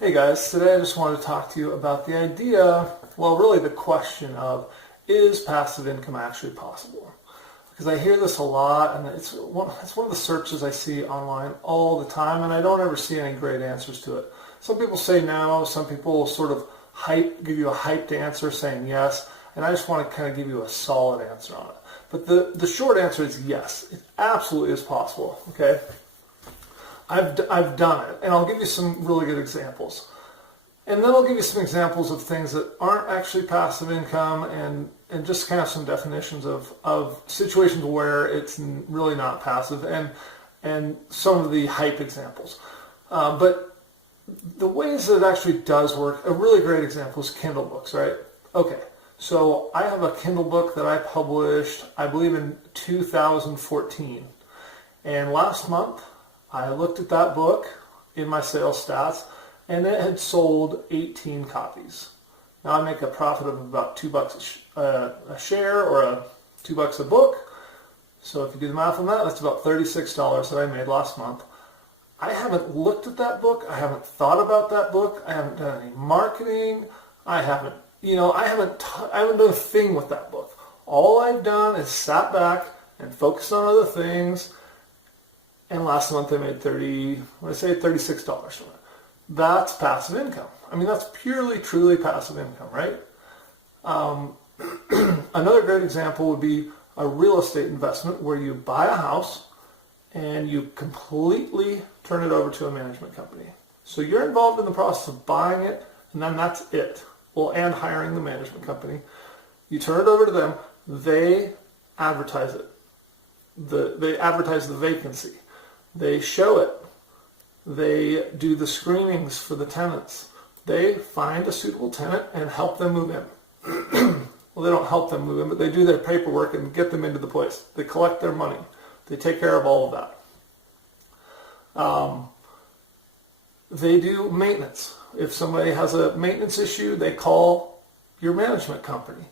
Hey guys, today I just wanted to talk to you about the idea, well really the question of, is passive income actually possible? Because I hear this a lot and it's one of the searches I see online all the time and I don't ever see any great answers to it. Some people say no, some people sort of give you a hyped answer saying yes, and I just want to kind of give you a solid answer on it. But the short answer is yes, it absolutely is possible, okay? I've done it, and I'll give you some really good examples. And then I'll give you some examples of things that aren't actually passive income and just kind of some definitions of situations where it's really not passive and some of the hype examples. But the ways that it actually does work, a really great example is Kindle books, right? Okay, so I have a Kindle book that I published, I believe in 2014. And last month, I looked at that book in my sales stats, and it had sold 18 copies. Now I make a profit of about $2 a share, or $2 a book. So if you do the math on that, that's about $36 that I made last month. I haven't looked at that book. I haven't thought about that book. I haven't done any marketing. I haven't done a thing with that book. All I've done is sat back and focused on other things. And last month I made $36 from it. That's passive income. I mean, that's purely, truly passive income, right? Another great example would be a real estate investment where you buy a house and you completely turn it over to a management company. So you're involved in the process of buying it, and then that's it. Well, and hiring the management company. You turn it over to them. They advertise it. They advertise the vacancy. They show it. They do the screenings for the tenants. They find a suitable tenant and help them move in. Well, they don't help them move in, but they do their paperwork and get them into the place. They collect their money. They take care of all of that. They do maintenance. If somebody has a maintenance issue, they call your management company.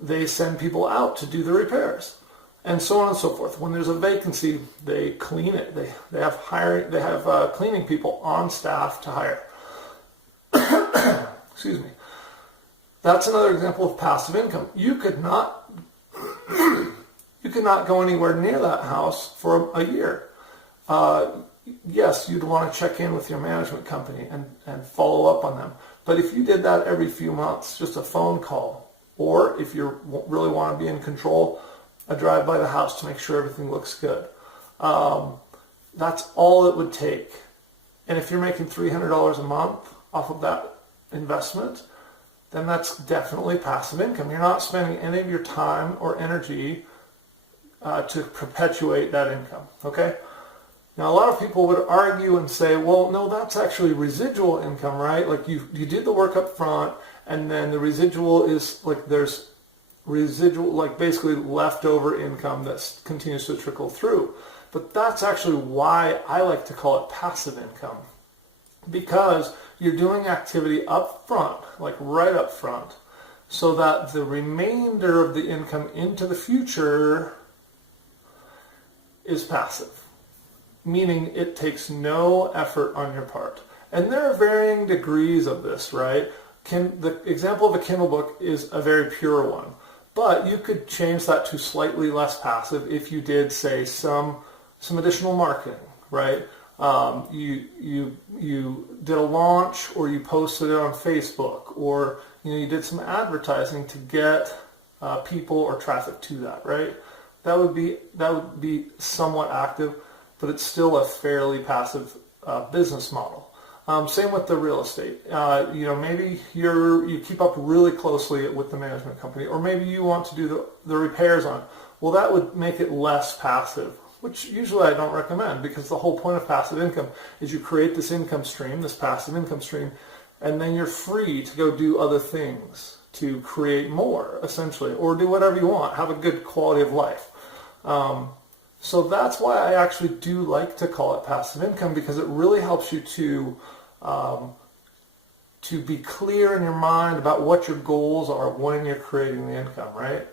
They send people out to do the repairs. And so on and so forth. When there's a vacancy, they clean it. They have cleaning people on staff to hire. Excuse me. That's another example of passive income. You could not go anywhere near that house for a year. Yes, you'd want to check in with your management company and follow up on them. But if you did that every few months, just a phone call, or if you really want to be in control, a drive by the house to make sure everything looks good. That's all it would take. And if you're making $300 a month off of that investment, then that's definitely passive income. You're not spending any of your time or energy to perpetuate that income, okay? Now, a lot of people would argue and say, well, no, that's actually residual income, right? Like you did the work up front, and then the residual is like there's residual, like basically leftover income that continues to trickle through. But that's actually why I like to call it passive income, because you're doing activity up front, like right up front, so that the remainder of the income into the future is passive, meaning it takes no effort on your part. And there are varying degrees of this, right? The example of a Kindle book is a very pure one. But you could change that to slightly less passive if you did, say, some additional marketing, right? You did a launch, or you posted it on Facebook, or you did some advertising to get people or traffic to that, right? That would be somewhat active, but it's still a fairly passive business model. Same with the real estate. Maybe you keep up really closely with the management company, or maybe you want to do the repairs on it. Well, that would make it less passive, which usually I don't recommend, because the whole point of passive income is you create this income stream, this passive income stream, and then you're free to go do other things to create more, essentially, or do whatever you want, have a good quality of life. So that's why I actually do like to call it passive income, because it really helps you to be clear in your mind about what your goals are when you're creating the income, right?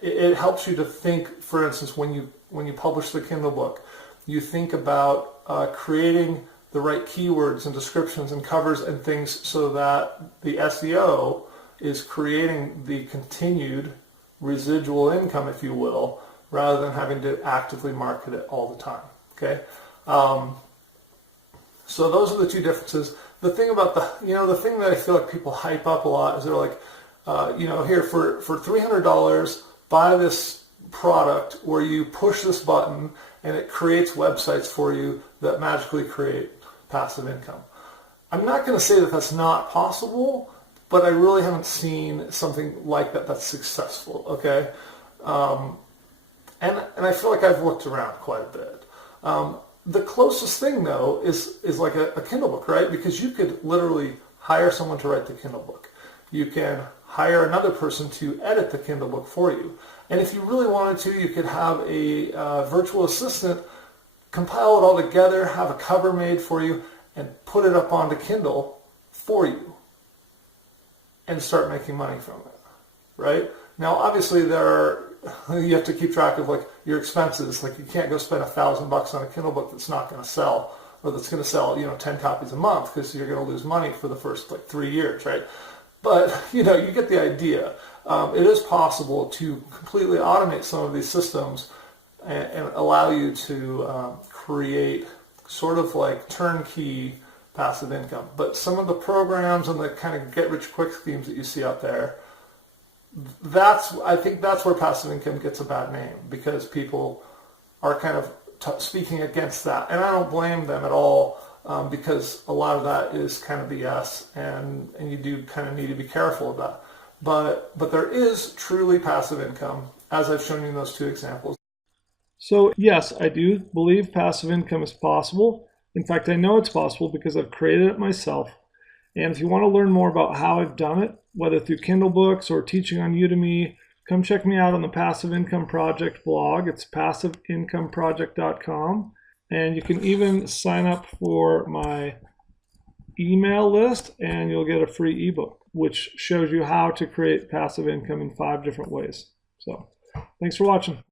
It helps you to think, for instance, when you publish the Kindle book, you think about creating the right keywords and descriptions and covers and things so that the SEO is creating the continued residual income, if you will, rather than having to actively market it all the time. Okay, so those are the two differences. The thing about the thing that I feel like people hype up a lot is they're like, here for $300, buy this product where you push this button and it creates websites for you that magically create passive income. I'm not going to say that that's not possible, but I really haven't seen something like that that's successful. Okay, and I feel like I've looked around quite a bit. The closest thing though is like a Kindle book, right? Because you could literally hire someone to write the Kindle book. You can hire another person to edit the Kindle book for you. And if you really wanted to, you could have a virtual assistant compile it all together, have a cover made for you, and put it up onto Kindle for you and start making money from it, right? Now, obviously, you have to keep track of like your expenses. Like you can't go spend $1,000 on a Kindle book that's not going to sell, or that's going to sell 10 copies a month, because you're going to lose money for the first 3 years, right? But you get the idea. It is possible to completely automate some of these systems and allow you to create sort of like turnkey passive income. But some of the programs and the kind of get-rich-quick schemes that you see out there, I think that's where passive income gets a bad name, because people are kind of speaking against that. And I don't blame them at all, because a lot of that is kind of BS, and you do kind of need to be careful of that. But there is truly passive income, as I've shown you in those two examples. So yes, I do believe passive income is possible. In fact, I know it's possible because I've created it myself. And if you want to learn more about how I've done it, whether through Kindle books or teaching on Udemy, come check me out on the Passive Income Project blog. It's passiveincomeproject.com. And you can even sign up for my email list and you'll get a free ebook, which shows you how to create passive income in 5 different ways. So thanks for watching.